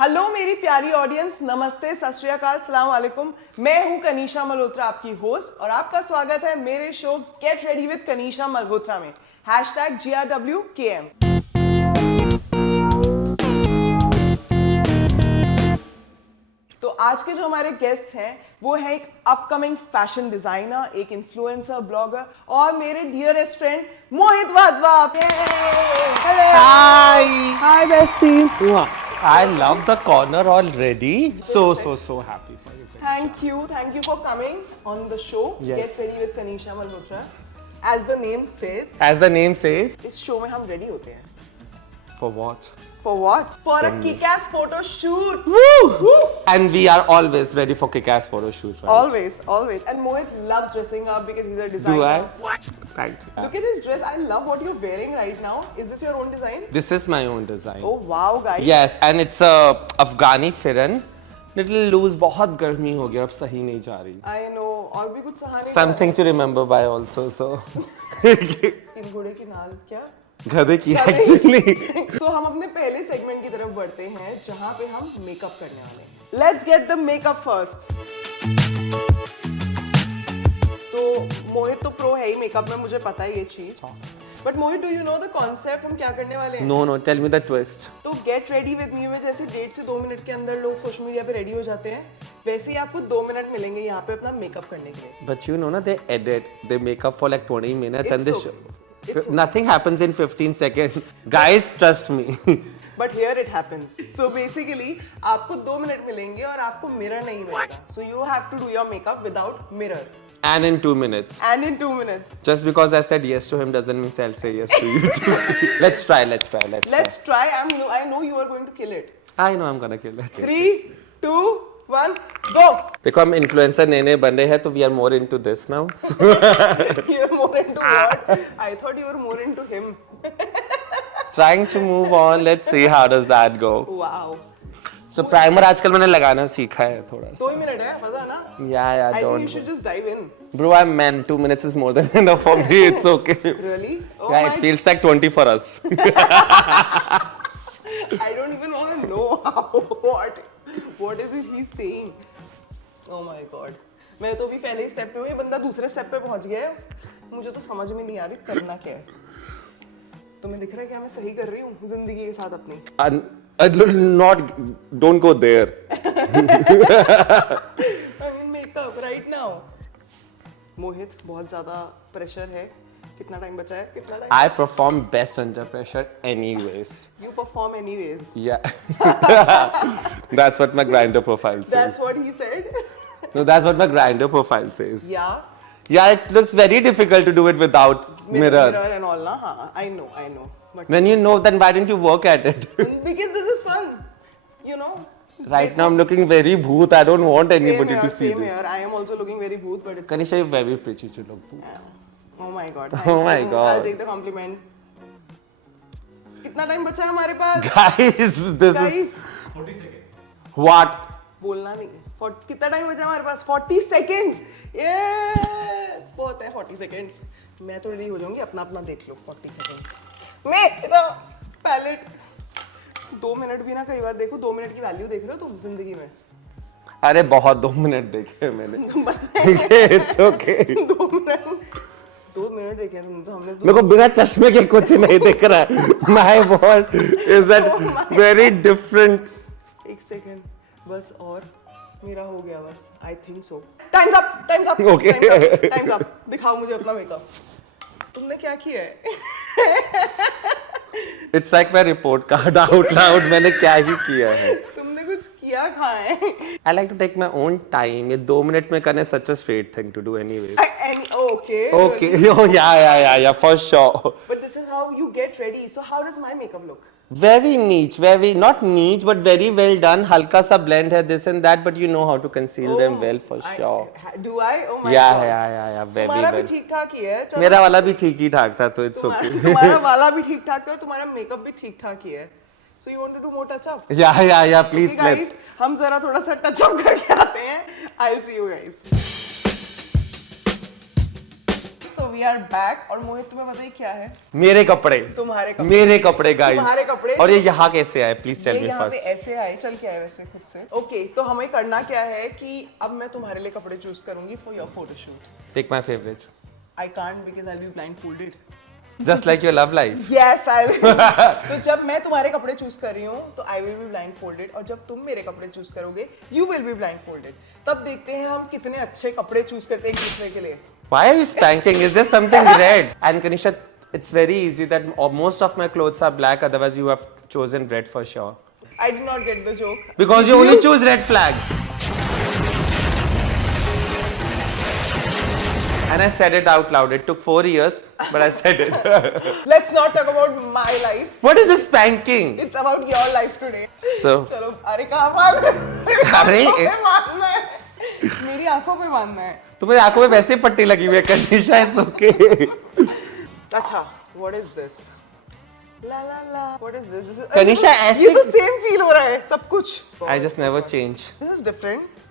Hello मेरी प्यारी audience, नमस्ते, सत श्री अकाल, सलाम वालेकुम। मैं हूं कनीशा मल्होत्रा, आपकी होस्ट, और आपका स्वागत है मेरे show get ready with Kanisha Malhotra में। #GRWKM। तो आज के जो हमारे गेस्ट हैं वो है एक अपकमिंग फैशन डिजाइनर, एक इन्फ्लुएंसर, ब्लॉगर और मेरे dearest friend Mohit Wadhwa. Hi bestie. I love the corner already. So happy for you. Thank you for coming on the show. Yes. Get ready with Kanisha Malhotra. As the name says, As the name says. इस show में हम ready होते हैं। For what? For what? For a kick-ass photo shoot. Woo! And we are always ready for kick-ass photo shoot, right? Always. And Mohit loves dressing up because he's a designer. Do I? What? Thank you. Look at his dress. I love what you're wearing right now. Is this your own design? This is my own design. Oh wow, guys. Yes, and it's a Afghani firan. Little loose, बहुत गर्मी हो गया, अब सही नहीं जा रही. I know. और भी कुछ Sahane. Something to remember by also, so. इन घोड़े की नाल क्या? गधे की actually. तो हम अपने पहले सेगमेंट की तरफ बढ़ते हैं जहां पे हम मेकअप करने वाले हैं। Let's get the makeup first. तो मोहित तो प्रो है ही मेकअप में, मुझे पता है ये चीज। But Mohit, do you know the concept? हम क्या करने वाले हैं? No, tell me the twist. तो गेट रेडी विद मी में जैसे 1.5 से 2 मिनट के अंदर लोग सोशल मीडिया पे रेडी हो जाते हैं, वैसे ही आपको 2 मिनट मिलेंगे यहाँ पे अपना मेकअप करने के लिए। But you know, na, they edit, they make up for like 20 minutes and It's they okay. Nothing happens in 15 seconds. Guys, trust me. But here it happens. So basically, आपको 2 minute मिलेंगे और आपको mirror नहीं मिलेगा. So you have to do your makeup without mirror. And in 2 minutes. And in 2 minutes. Just because I said yes to him doesn't mean I'll say yes to you too. Let's try. Let's try. I know you are going to kill it. I know I'm gonna kill it. 3, 2, 1, go! देखो हम influencer नए बन रहे हैं तो we are more into this now. You're more into what? I thought you were more into him. Trying to move on. Let's see how does that go. Wow. So primer आजकल मैंने लगाना सीखा है थोड़ा सा. 2 मिनट है, पता है ना? Yeah, I don't. think you should just dive in. Bro, I'm man. 2 minutes is more than enough for me. It's okay. Really? Oh Yeah, my. it feels like 20 for us. I don't even want to know what is he saying? Oh my god. मैं तो अभी पहले ही step पे हूँ, ये बंदा दूसरे step पे पहुंच गया है। मुझे तो समझ में नहीं आ रही करना क्या है। तुम्हें दिख रहा है क्या मैं सही कर रही हूँ जिंदगी के साथ अपनी? Don't go there. I mean makeup right now. मोहित, बहुत ज्यादा प्रेशर है। कितना टाइम बचा है? कितना time? I perform best under pressure anyways. You perform anyways. Yeah. That's what my grinder profile says. That's what he said. No, that's what my grinder profile says. Yeah. Yeah, it looks very difficult to do it without mirror. Mirror and all, na? हाँ, I know. But When you know, then why didn't you work at it? because this is fun, you know. Right now I'm looking very bhoot. I don't want anybody to see Same this. here. I am also looking very bhoot, but it's. Kanisha, you're very pretty to look bhoot. Oh my god. Oh my god. I'll take the compliment. कितना time बचा है हमारे पास? Guys, this Guys, is 40 seconds. What? बोलना नहीं। कितना time बचा है हमारे पास? 40 seconds. ये बहुत है 40 seconds. मैं तो रेडी हो जाऊंगी, अपना देख लो 40 seconds. मेरा पैलेट 2 मिनट भी ना कई बार देखो, 2 मिनट की वैल्यू देख रहे हो तुम जिंदगी में? अरे बहुत 2 मिनट देखे मैंने. It's okay. 2 मिनट देखे तुम तो हमने. मेरे को बिना चश्मे के कुछ नहीं दिख रहा है. My word is that very different. एक सेकंड बस, और मेरा हो गया बस. I think so. Time's up. Okay. Time's up. दिखाओ मुझे अपना मेकअप. तुमने क्या किया है? It's like my report card out loud. मैंने क्या ही किया है? तुमने कुछ किया कहाँ है? I like to take my own time. ये 2 मिनट में करना such a straight thing to do anyways. Okay. Okay. Oh yeah, for sure. But this is how you get ready. So how does my makeup look? Very niche, very not niche, but very well done. हल्का सा blend है this and that, but you know how to conceal them well for sure. Do I? Oh my Yeah, god. yeah, very तुम्हारा भी well. ठीक ठाक ही है. चलो. मेरा वाला भी ठीक ही ठाक था, तो it's okay. तुम्हारा वाला भी ठीक ठाक था और तुम्हारा मेकअप भी ठीक ठाक ही है. So you want to do more touch up? Yeah. Please, Okay, guys, let's. हम जरा थोड़ा सा टच अप करके आते हैं. I'll see you guys. So we are back और मोहित तुम्हें पता ही क्या है? मेरे कपड़े, तुम्हारे कपड़े, मेरे कपड़े गाइस, तुम्हारे कपड़े। और ये यहाँ कैसे आए? प्लीज टेल मी यहाँ पे फर्स्ट। ऐसे आए, चल के आए वैसे खुद से। ओके, तो हमें करना क्या है कि अब मैं तुम्हारे लिए कपड़े चूज करूंगी for your photoshoot. Take my favourite. I can't because I will be blindfolded. Just like your love life. Yes I will. तो जब मैं तुम्हारे कपड़े चूज कर रही हूँ तो आई विल बी ब्लाइंडफोल्डेड, और जब तुम मेरे कपड़े चूज करोगे यू विल बी ब्लाइंडफोल्डेड। तब देखते हैं हम कितने अच्छे कपड़े चूज करते हैं एक दूसरे के लिए। Why are you spanking? Is there something red? And Kanisha, it's very easy that most of my clothes are black. Otherwise, you have chosen red for sure. I did not get the joke. Because Did you only choose red flags. And I said it out loud. It took 4 years, but I said it. Let's not talk about my life. What is this spanking? It's about your life today. So. चलो, अरे कहाँ मान रहे? अरे मानना है। मेरी आंखों पे मानना है। तुम्हारी आंखों में वैसे पट्टी लगी हुई है कनिशा, it's okay. अच्छा, what is this? La La La, what is this? This is, Kanisha ऐसे ये तो same feel हो रहा है सब कुछ। I just never change. This is different.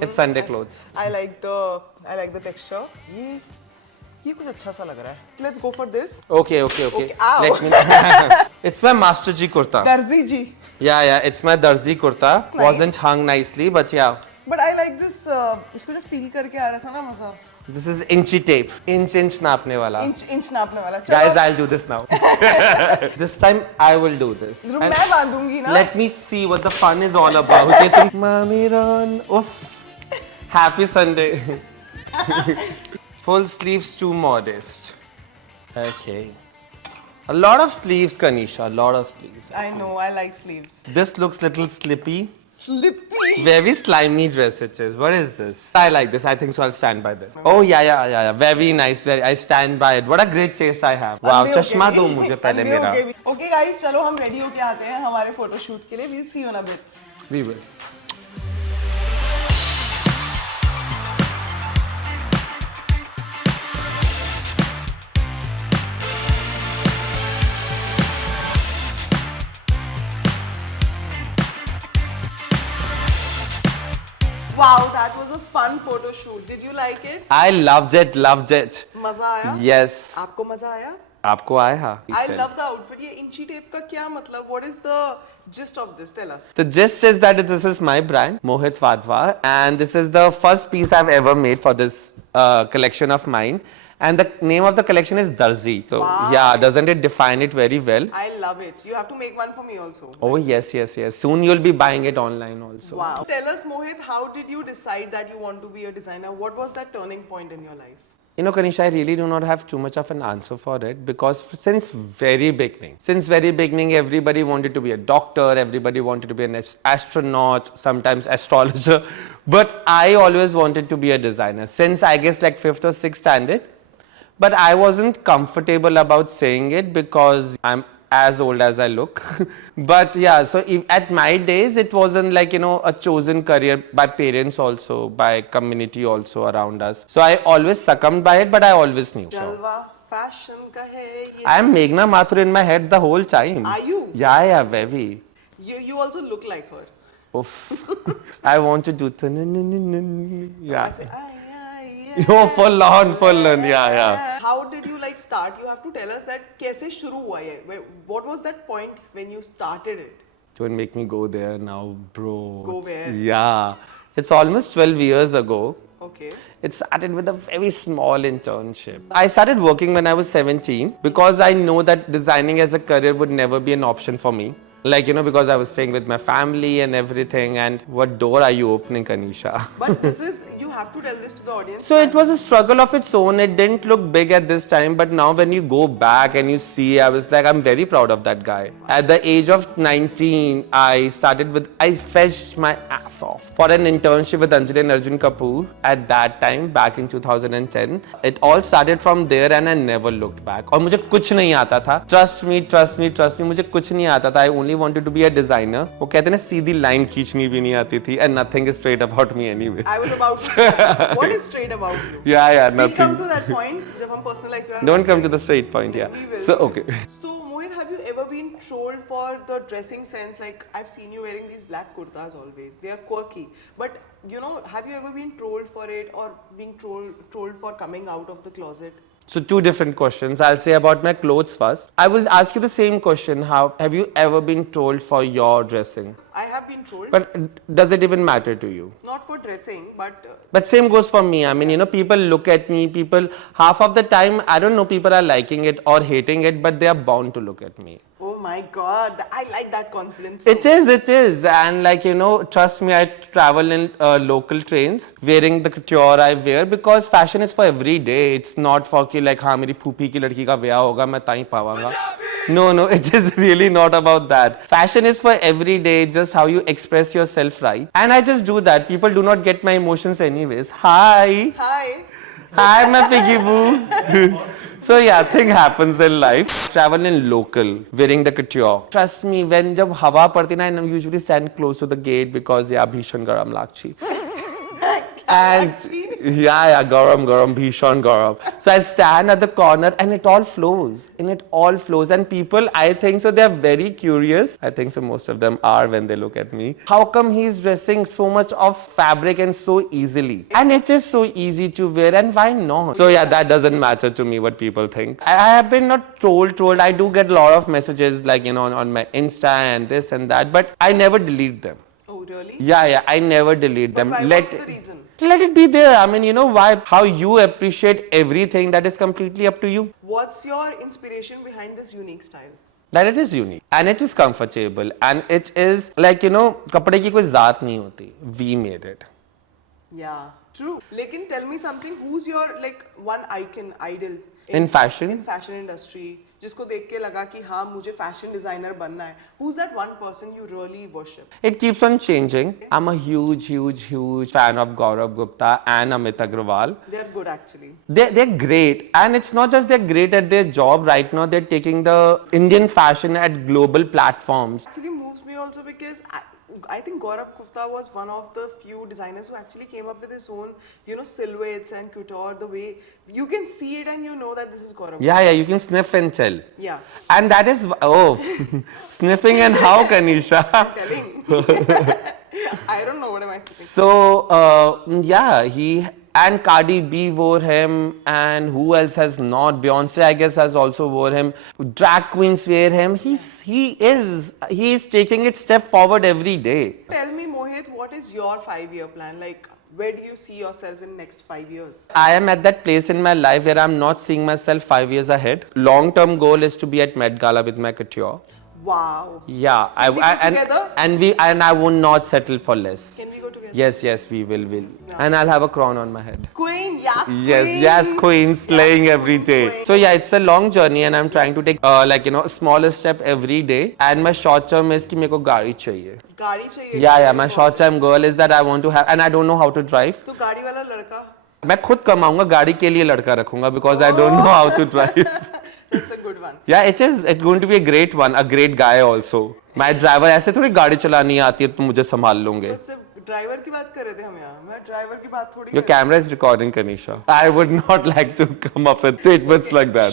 It's Sunday clothes. I like the texture. ये कुछ अच्छा सा लग रहा है. Let's go for this. Okay. Ow. Let me. It's my Master G kurta. दर्जी जी. Yeah. It's my Darzi kurta. Nice. Wasn't hung nicely, but yeah. But I like this. इसको जो feel करके आ रहा था ना मजा. This is inchy tape. Inch नापने वाला. इंच नापने वाला. Guys, I'll do this now. This time I will do this. रुक, And मैं बांधूंगी ना. let me see what the fun is all about. ये तुम Mommy run. Oof. Happy Sunday. Full sleeves too modest. Okay. A lot of sleeves, Kanisha. A lot of sleeves. I know. I like sleeves. This looks little slippy. Slippy. Very slimy dress it is. What is this? I like this. I think so. I'll stand by this. Oh yeah. Very nice. Very. I stand by it. What a great taste I have. Wow. चश्मा दो मुझे पहले मेरा. Okay guys, चलो हम ready होके आते हैं हमारे फोटोशूट के लिए. We'll see you in a bit. We will. Wow, that was a fun photo shoot. Did you like it? I loved it. मजा आया? Yes. आपको मजा आया? आपको आया हाँ? I love the outfit. ये इंची टेप का क्या मतलब? What is the gist of this? Tell us. The gist is that this is my brand, Mohit Wadhwa, and this is the first piece I've ever made for this collection of mine. And the name of the collection is Darzi. So wow. Yeah, doesn't it define it very well? I love it. You have to make one for me also. Oh yes. Soon you'll be buying it online also. Wow. Tell us, Mohit, how did you decide that you want to be a designer? What was that turning point in your life? You know, Kanisha, I really do not have too much of an answer for it because since very beginning, everybody wanted to be a doctor, everybody wanted to be an astronaut, sometimes astrologer, but I always wanted to be a designer since I guess like 5th or 6th standard. But I wasn't comfortable about saying it because I'm as old as I look. But yeah, so at my days, it wasn't like, you know, a chosen career by parents also, by community also around us. So I always succumbed by it, but I always knew. Jalwa, fashion ka hai ye. I am Meghna Mathur in my head the whole time. Are you? Yeah, very. You also look like her. Oof. I want to do. Yeah. I say, Oh, full on, yeah. How did you like start? You have to tell us that कैसे शुरू हुआ ये? What was that point when you started it? Don't make me go there now, bro. Go where? Yeah. It's almost 12 years ago. Okay. It started with a very small internship. I started working when I was 17 because I know that designing as a career would never be an option for me. Like, you know, because I was staying with my family and everything. And what door are you opening, Kanisha? But this is, you have to tell this to the audience. So it was a struggle of its own. It didn't look big at this time. But now when you go back and you see, I was like, I'm very proud of that guy. At the age of 19, I fetched my ass off for an internship with Anjali and Arjun Kapoor at that time, back in 2010. It all started from there and I never looked back. और मुझे कुछ नहीं आता था. Trust me, मुझे कुछ नहीं आता था. I only wanted to be a designer. वो कहते हैं ना सीधी लाइन खींचनी भी नहीं आती थी. And nothing is straight about me anyways. I was about to say, what is straight about you? Yeah, nothing. We'll come to that point जब हम personal life में Don't come to the straight point, yeah. We will. So, okay. So, Mohit, have you ever been trolled for the dressing sense? Like, I've seen you wearing these black kurtas always. They are quirky. But, you know, have you ever been trolled for it or being trolled for coming out of the closet? So two different questions. I'll say about my clothes first. I will ask you the same question. How have you ever been trolled for your dressing? I have been trolled. But does it even matter to you? Not for dressing, but But same goes for me. I mean, you know, people look at me, people, half of the time, I don't know, people are liking it or hating it, but they are bound to look at me. oh my god, I like that confidence. It is. And like, you know, trust me, I travel in local trains wearing the couture I wear because fashion is for every day. It's not for ki like, हाँ मेरी फूफी की लड़की का ब्याह होगा मैं ताई पावांगा. No, it is really not about that. Fashion is for every day, just how you express yourself, right? And I just do that. People do not get my emotions anyways. Hi, my piggy boo. So yeah, thing happens in life. Travel in local, wearing the couture. Trust me, when जब हवा पड़ती ना, I usually stand close to the gate because yeah, भीषण गरम लागची. And yeah, garam, bhishon garam. So I stand at the corner and it all flows. And people, I think so, they're very curious. I think so, most of them are when they look at me. How come he's dressing so much of fabric and so easily? And it is so easy to wear, and why not? So yeah, that doesn't matter to me what people think. I have been not trolled. I do get a lot of messages like, you know, on my Insta and this and that, but I never delete them. Oh really? Yeah, I never delete them. Why? What's the reason? Let it be there. I mean, you know why? How you appreciate everything, that is completely up to you. What's your inspiration behind this unique style? That it is unique and it is comfortable and it is like, you know, कपड़े की कोई जात नहीं होती. We made it. Yeah, true. Lekin tell me something. Who's your like one idol In fashion? In fashion industry, जिसको देख के लगा कि हाँ मुझे fashion designer बनना है. Who's that one person you really worship? It keeps on changing. I'm a huge fan of Gaurav Gupta and Amit Agrawal. They're good actually. They're great, and it's not just they're great at their job. Right now, they're taking the Indian fashion at global platforms. Actually moves me also because I think Gaurav Gupta was one of the few designers who actually came up with his own, you know, silhouettes and couture. The way you can see it and you know that this is Gaurav. Yeah, you can sniff and tell. Yeah. And that is sniffing and how, Kanisha? I'm telling. I don't know what am I sniffing. So he and Cardi B wore him, and who else has not? Beyonce, I guess, has also wore him. Drag queens wear him. He is taking it step forward every day. Tell me, Mohit, what is your 5-year plan? Like, where do you see yourself in next 5 years? I am at that place in my life where I'm not seeing myself 5 years ahead. Long-term goal is to be at Met Gala with my couture. Wow. Yeah, Can we go together? and I will not settle for less. Can we go together? Yes, we will. And I'll have a crown on my head. Queen, yes, queen. Yes, queen, slaying every day. Slaying. So yeah, it's a long journey and I'm trying to take like, you know, a smaller step every day. And my short term is कि मेरे को गाड़ी चाहिए. गाड़ी चाहिए. Yeah, my short term goal is that I want to have, and I don't know how to drive. तो गाड़ी वाला लड़का. मैं खुद कमाऊंगा, गाड़ी के लिए लड़का रखूंगा because I don't know how to drive. That's a good one. Yeah, it's going to be a great one, a great guy also. My driver ऐसे थोड़ी गाड़ी चलानी आती है तो मुझे संभाल लोगे. तो सिर्फ ड्राइवर की बात कर रहे थे हम यहाँ. मैं ड्राइवर की बात थोड़ी. Your camera is recording, Kanisha. I would not like to come up with statements like that.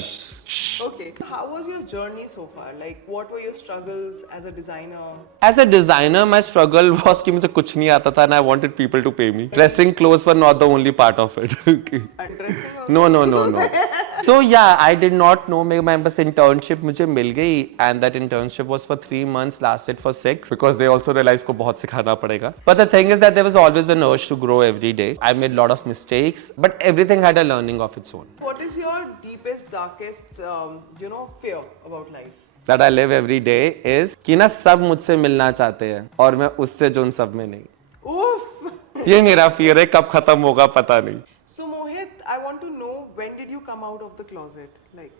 Okay. How was your journey so far? Like, what were your struggles as a designer? As a designer, my struggle was कि मुझे कुछ नहीं आता था and I wanted people to pay me. Dressing clothes were not the only part of it. And dressing also? No. So yeah, I did not know. मेरे बस internship मुझे मिल गई and that internship was for 3 months, lasted for 6 because they also realized को बहुत सिखाना पड़ेगा. But the thing is that there was always an urge to grow every day. I made a lot of mistakes, but everything had a learning of its own. What is your deepest, darkest, fear about life? That I live every day is कि ना सब मुझसे मिलना चाहते हैं और मैं उससे जो उन सब में नहीं. Oof! ये मेरा fear है, कब खत्म होगा पता नहीं. So Mohit, I want to know, when did you come out of the closet? Like.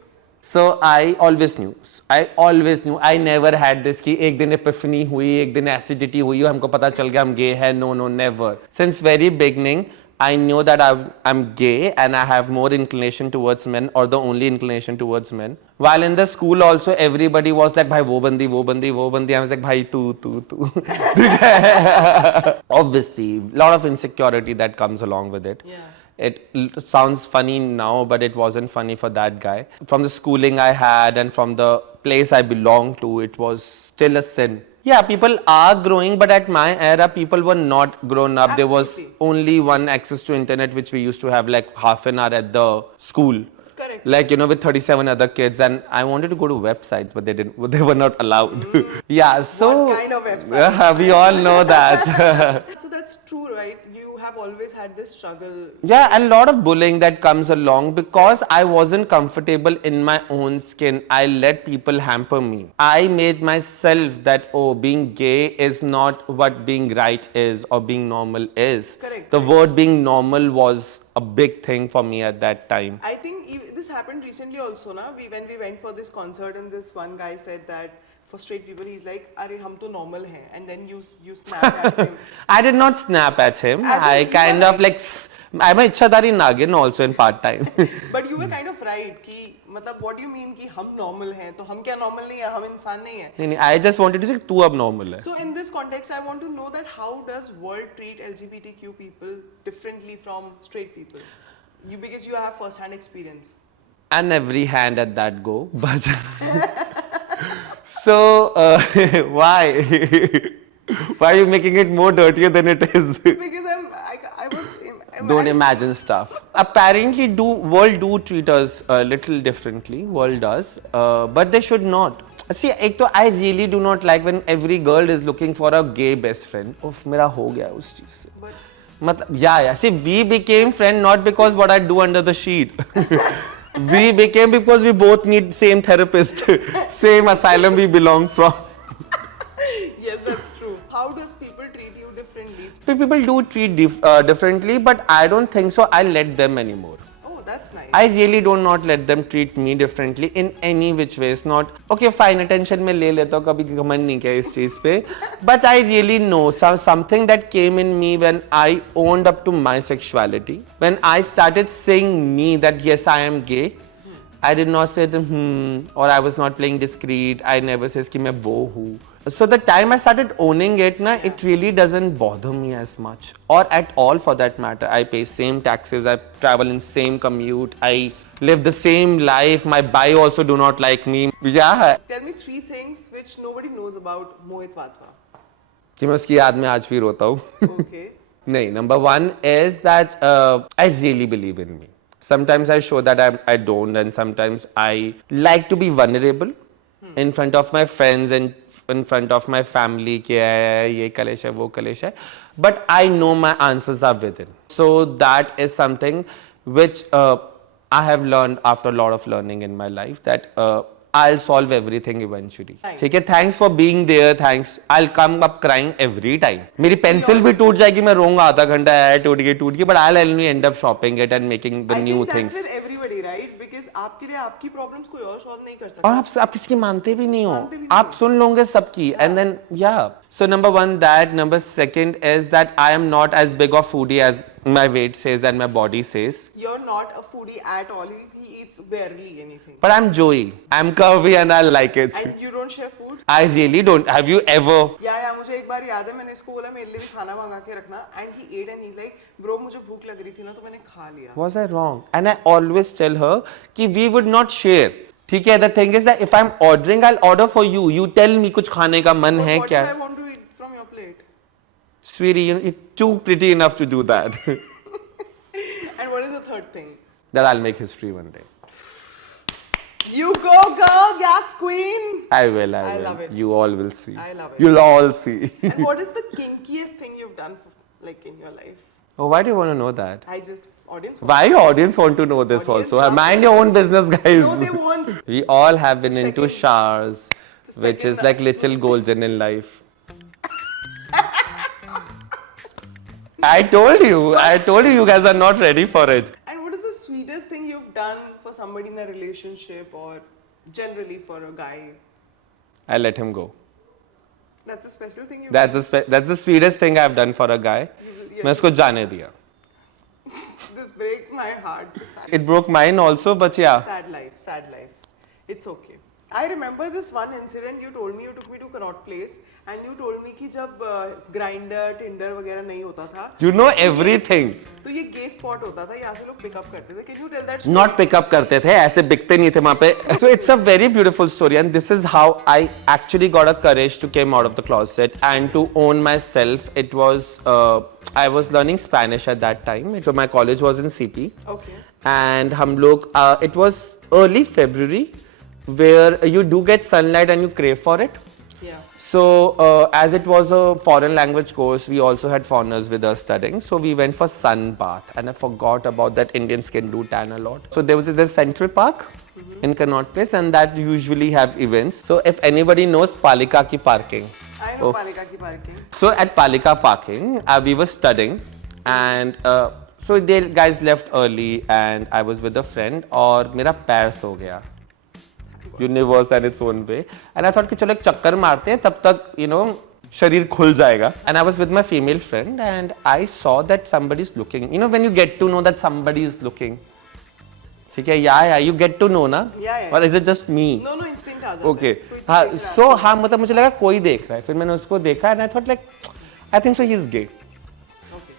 So I always knew. I never had this कि एक दिन epiphany हुई, एक दिन acidity हुई, हमको पता चल गया हम gay हैं. No, never. Since very beginning, I knew that I'm gay and I have more inclination towards men, or the only inclination towards men. While in the school also, everybody was like, "Bhai, wo bandi." I was like, "Bhai, tu." Obviously, a lot of insecurity that comes along with it. Yeah. It sounds funny now, but it wasn't funny for that guy. From the schooling I had and from the place I belonged to, it was still a sin. Yeah, people are growing, but at my era, people were not grown up. Absolutely. There was only one access to internet, which we used to have like half an hour at the school. Correct. Correct. Like, with 37 other kids, and I wanted to go to websites, but they were not allowed. Yeah, so. What kind of website? Yeah, we all know that. So that's true, right? You have always had this struggle. Yeah, a lot of bullying that comes along because I wasn't comfortable in my own skin. I let people hamper me. I made myself that, oh, being gay is not what being right is or being normal is. Correct. The word being normal was a big thing for me at that time. I think this happened recently also, na? When we went for this concert and this one guy said that for straight people, he's like, "Arey, hum to normal hai," and then you snapped at him. I did not snap at him. As in I you kind were of like, I'm a Ichhadari Nagin also in part time. But you were kind of right कि मतलब what do you mean कि हम normal हैं तो हम क्या normal नहीं है हम इंसान नहीं है. नहीं, I just wanted to say तू अब normal है. So in this context, I want to know that how does world treat LGBTQ people differently from straight people? Because you have first-hand experience. And every hand at that go, but so why? Why are you making it more dirtier than it is? Because I was. Don't imagine stuff. Apparently, world do treat us a little differently. World does, but they should not. See, I really do not like when every girl is looking for a gay best friend. Oof, मेरा हो गया उस चीज से. Yeah. See, we became friends not because what I do under the sheet. We became because we both need same therapist, same asylum we belong from. Yes, that's true. How does people treat you differently? People do treat differently, but I don't think so. I let them anymore. Oh, that's nice. I really do not let them treat me differently in any which ways. Not okay, fine. Attention में ले लेता हूँ कभी comment नहीं किया इस चीज पे. But I really know something that came in me when I owned up to my sexuality. When I started saying me that yes I am gay. I did not say or I was not playing discreet. I never says कि मैं वो हूँ. So the time I started owning it, it really doesn't bother me as much, or at all for that matter. I pay same taxes. I travel in same commute. I live the same life. My bi also do not like me. Yeah. Tell me 3 things which nobody knows about Mohit Wadhwa. कि मैं उसकी याद में आज भी रोता हूँ. Okay. नहीं, number 1 is that I really believe in me. Sometimes I show that I don't, and sometimes I like to be vulnerable in front of my friends and in front of my family. कि ये कलेश है, वो कलेश है. But I know my answers are within. So that is something which I have learned after a lot of learning in my life, that I'll solve everything eventually. ठीक है, thanks for being there, thanks. I'll come up crying every time. मेरी pencil भी टूट जाएगी, मैं रोऊंगा आधा घंटा, टूट गई, but I'll only end up shopping it and making the new things. I think that's with everybody, right? Because आपके लिए आपकी problems कोई और solve नहीं कर सकता. और आप किसी की मानते भी नहीं हो, आप सुन लोगे सबकी, and then yeah. So number 1 that, number 2 is that I am not as big of foodie as my weight says and my body says. You're not a foodie at all. He eats barely anything. But I'm Joey. I'm curvy and I like it. And you don't share food? I really don't. Have you ever? Yeah. मुझे एक बार याद है मैंने इसको बोला मेरे लिए भी खाना मंगा के रखना, and he ate and he's like, bro मुझे भूख लग रही थी ना तो मैंने खा लिया. Was I wrong? And I always tell her कि we would not share. ठीक है. The thing is that if I'm ordering, I'll order for you. You tell me कुछ खाने का मन है क्या? What if I want to eat from your plate? Sweetie, you're too pretty enough to do that. And what is the 3rd thing? That I'll make history one day. You go, girl, yes, queen. I will. I love it. You all will see. I love it. You'll all see. And what is the kinkiest thing you've done like in your life? Oh, why do you want to know that? Audience. Why your audience want to know this Audience also? Mind your own business, guys. No, they won't. We all have been into showers, which is like little golden in life. I told you guys are not ready for it. And what is the sweetest thing you've done for somebody in a relationship or generally for a guy? I let him go. That's a special thing you've done? That's the sweetest thing I've done for a guy. मैं उसको जाने दिया. This breaks my heart. It broke mine also, but yeah. Sad life. It's okay. I remember this one incident. You told me you took me to Connaught Place and you told me कि जब Grindr, Tinder वगैरह नहीं होता था. You know everything. तो ये gay spot होता था, यहाँ से लोग pick up करते थे. Can you tell that story? Not pick up करते थे, ऐसे बिकते नहीं थे वहाँ पे. So it's a very beautiful story, and this is how I actually got a courage to came out of the closet and to own myself. It was I was learning Spanish at that time. So my college was in CP. Okay. and हम लोग it was early February where you do get sunlight and you crave for it. Yeah. So as it was a foreign language course, we also had foreigners with us studying. So we went for sun bath, and I forgot about that. Indians can do tan a lot. So there was this Central Park in Connaught Place, and that usually have events. So if anybody knows Palika ki parking. I know Palika ki parking. So at Palika parking, we were studying, and so the guys left early, and I was with a friend, और मेरा पैर सो गया. Universe and its own way, and I thought कि चलो एक चक्कर मारते हैं, तब तक you know शरीर खुल जाएगा. And I was with my female friend, and I saw that somebody is looking. You know when you get to know that somebody is looking. ठीक है, yeah, you get to know ना? Yeah. Or is it just me? No, instinct आ जाता है. Okay. हाँ, so हाँ मतलब मुझे लगा कोई देख रहा है. फिर मैंने उसको देखा, and I thought like, I think so he is gay.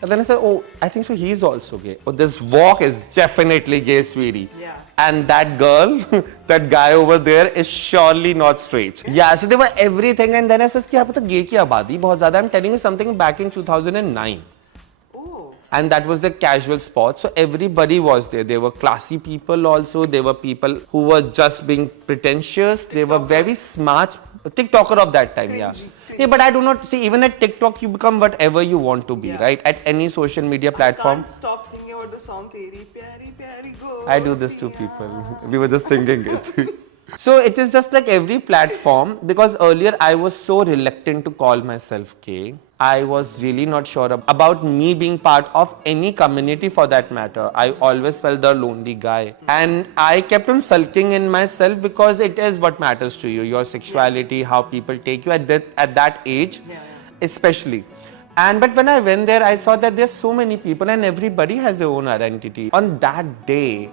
And then I said, oh, I think so he is also gay. Oh, this walk is definitely gay, sweetie. Yeah. And that girl, that guy over there is surely not straight. Yeah, so they were everything. And then I said, क्या पता gay की आबादी बहुत ज़्यादा. I'm telling you something back in 2009. Oh. And that was the casual spot. So everybody was there. There were classy people also. There were people who were just being pretentious. They were very smart. TikToker of that time, yeah. Yeah, but I do not see, even at TikTok, you become whatever you want to be, right? At any social media platform. I can't stop thinking about the song Teri Pyari Pyari Go. I do this to people. We were just singing it. So it is just like every platform, because earlier I was so reluctant to call myself gay. I was really not sure about me being part of any community for that matter. I always felt the lonely guy. And I kept on sulking in myself because it is what matters to you, your sexuality, how people take you at that age, especially. But when I went there, I saw that there's so many people and everybody has their own identity. On that day,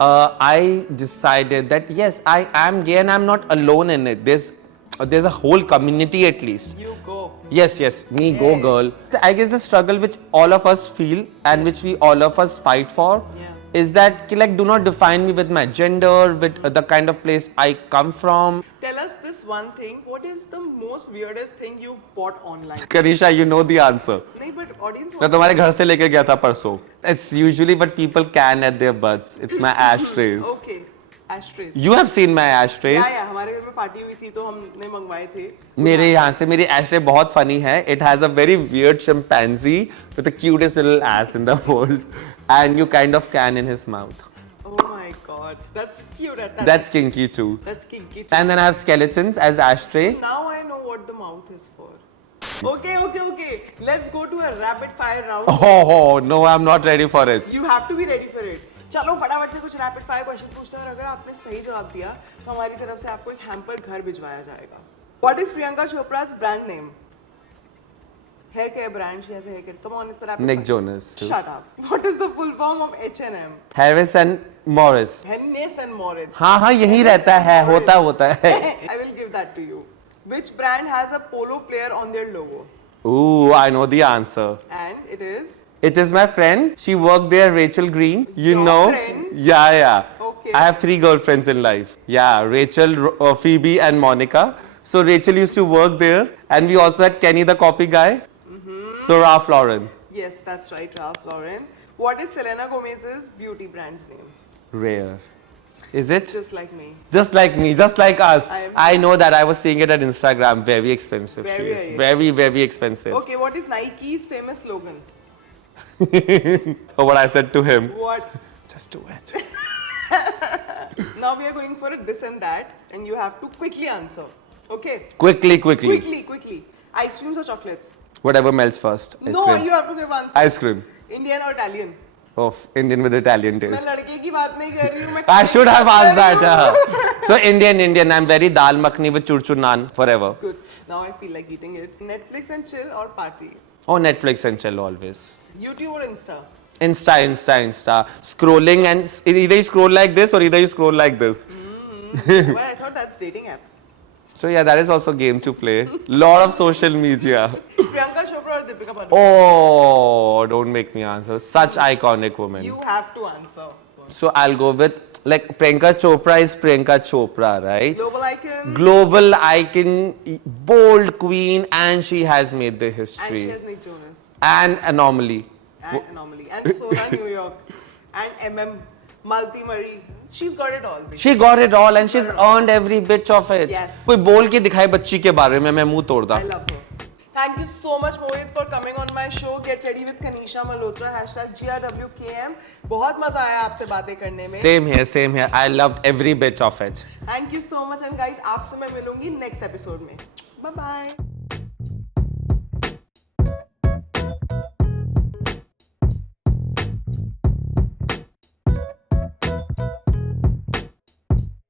I decided that yes, I am gay and I'm not alone in it. There's a whole community at least. You go. Yes, me go girl. I guess the struggle which all of us feel and which we all of us fight for is that like do not define me with my gender, with the kind of place I come from. Tell us this one thing. What is the most weirdest thing you've bought online? Kanisha, you know the answer. नहीं, but audience. मैं तुम्हारे घर से लेके गया था परसों. It's usually what people can at their butts. It's my ashtrays. Okay. Ashtrays. You have seen my ashtrays. Yeah, हमारे घर में पार्टी हुई थी तो हमने मंगवाए थे. मेरे यहाँ से मेरी ashtray बहुत funny है. It has a very weird chimpanzee with the cutest little ass in the world, and you kind of can in his mouth. Oh my God, that's cute. That's kinky too. That's kinky too. And then I have skeletons as ashtray. Now I know what the mouth is for. Okay. Let's go to a rapid fire round. Oh no, I'm not ready for it. You have to be ready for it. चलो फटाफट से कुछ rapid fire question पूछते हैं और अगर आपने सही जवाब दिया तो हमारी तरफ से आपको एक हैम्पर घर भिजवाया जाएगा. What is Priyanka Chopra's brand name? Hair care brand. She has a hair care. Come on, it's a rapid Nick fire. Jonas. Too. Shut up. What is the full form of H&M? Harris and Morris. Hennes and Moritz. हाँ यही रहता है. होता है. I will give that to you. Which brand has a polo player on their logo? Ooh, I know the answer. And it is? It is my friend. She worked there, Rachel Green. You Your know? friend? Yeah. Okay. I have 3 girlfriends in life. Yeah, Rachel, Phoebe and Monica. So Rachel used to work there. And we also had Kenny the copy guy. So Ralph Lauren. Yes, that's right, Ralph Lauren. What is Selena Gomez's beauty brand's name? Rare. Is it? Just like me. Just like me, just like us. I know that. I was seeing it at Instagram. Very expensive. Very, she is. very Very, very expensive. Okay, what is Nike's famous slogan? What I said to him. What? Just do it. Now we are going for a this and that, and you have to quickly answer. Okay? Quickly. Quickly. Ice creams or chocolates? Whatever melts first. Ice No, cream. you have to give answer. Ice cream. Indian or Italian? Of Indian with Italian मैं taste. लड़के की बात नहीं कर रही हूँ मैं I should have कर asked रही that. हूँ। So Indian. I'm very dal makhni with churchur naan forever. Good. Now I feel like eating it. Netflix and chill or party? Oh, Netflix and chill always. YouTube or Insta? Insta. Scrolling and either you scroll like this or either you scroll like this. Well, I thought that's dating app. So yeah, that is also game to play. Lot of social media. Priyanka Chopra or Deepika Padukone? Oh, don't make me answer. Such iconic woman. You have to answer. So I'll go with like Priyanka Chopra is Priyanka Chopra, right? Global icon. Global icon, bold queen, and she has made the And history. she has Nick Jonas. And Anomaly. And Anomaly. And Sona New York. And MM. Malti Marie, she's got it all. She got it all and she's earned every bit of it. Yes. कोई बोल के दिखाए बच्ची के बारे में, मैं मुंह तोड़ दा. I love her. Thank you so much Mohit for coming on my show. Get ready with Kanisha Malhotra #GRWKM. बहुत मजा आया आपसे बातें करने में. Same here. I loved every bit of it. Thank you so much and guys, आपसे मैं मिलूंगी next episode में. Bye bye.